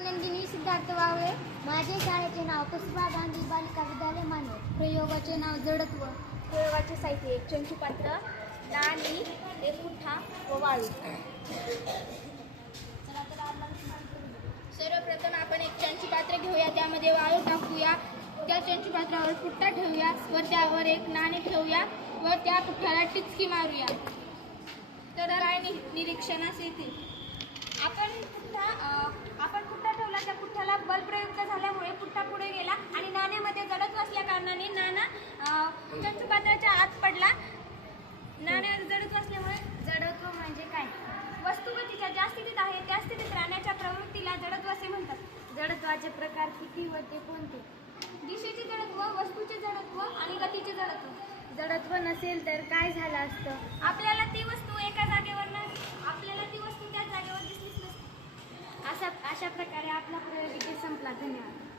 नंदिनी सिद्धार्थ वावळे माझे शाळेचे नाव कसबा गांधी बालिका विद्यालय मानव प्रयोगाचे नाव जडत्व. प्रयोगाचे साहित्य एक चंचू पात्र नाणी एक पुठ्ठा व वाळू. सर्वप्रथम आपण एक चंचू पात्र घेऊया त्यामध्ये वाळू टाकूया. त्या चंचू पात्रावर पुठ्ठा ठेवूया व त्यावर एक नाणे ठेवूया व त्या पुठ्ठ्याला टिचकी मारूया. तर काय नि- निरीक्षणास येतील आपण पुठ्ठा अ, आपण पुठ्ठा ठेवला त्या पुठ्ठ्याला बलप्रयुक्त झाल्यामुळे पुठ्ठा पुढे गेला आणि नाण्यामध्ये जडत्व असल्या कारणाने नाणा अ, चंचू पात्राच्या आत पडला नाण्या जडत्व असल्यामुळे जडत्व म्हणजे काय वस्तुगतीच्या ज्या स्थितीत राहण्याच्या प्रवृत्तीला जडत्व असे म्हणतात. जडत्वाचे प्रकार किती व ते कोणते? दिशेचे जडत्व वस्तूचे जडत्व आणि गतीचे जडत्व. जडत्व नसेल तर काय झालं असतं? आपल्याला ती वस्तू एका जागेवर न आपल्याला ती वस्तू त्या जागेवर दिसलीच नसते. अशा अशा प्रकारे आपला प्रयोग इथे संपला. धन्यवाद.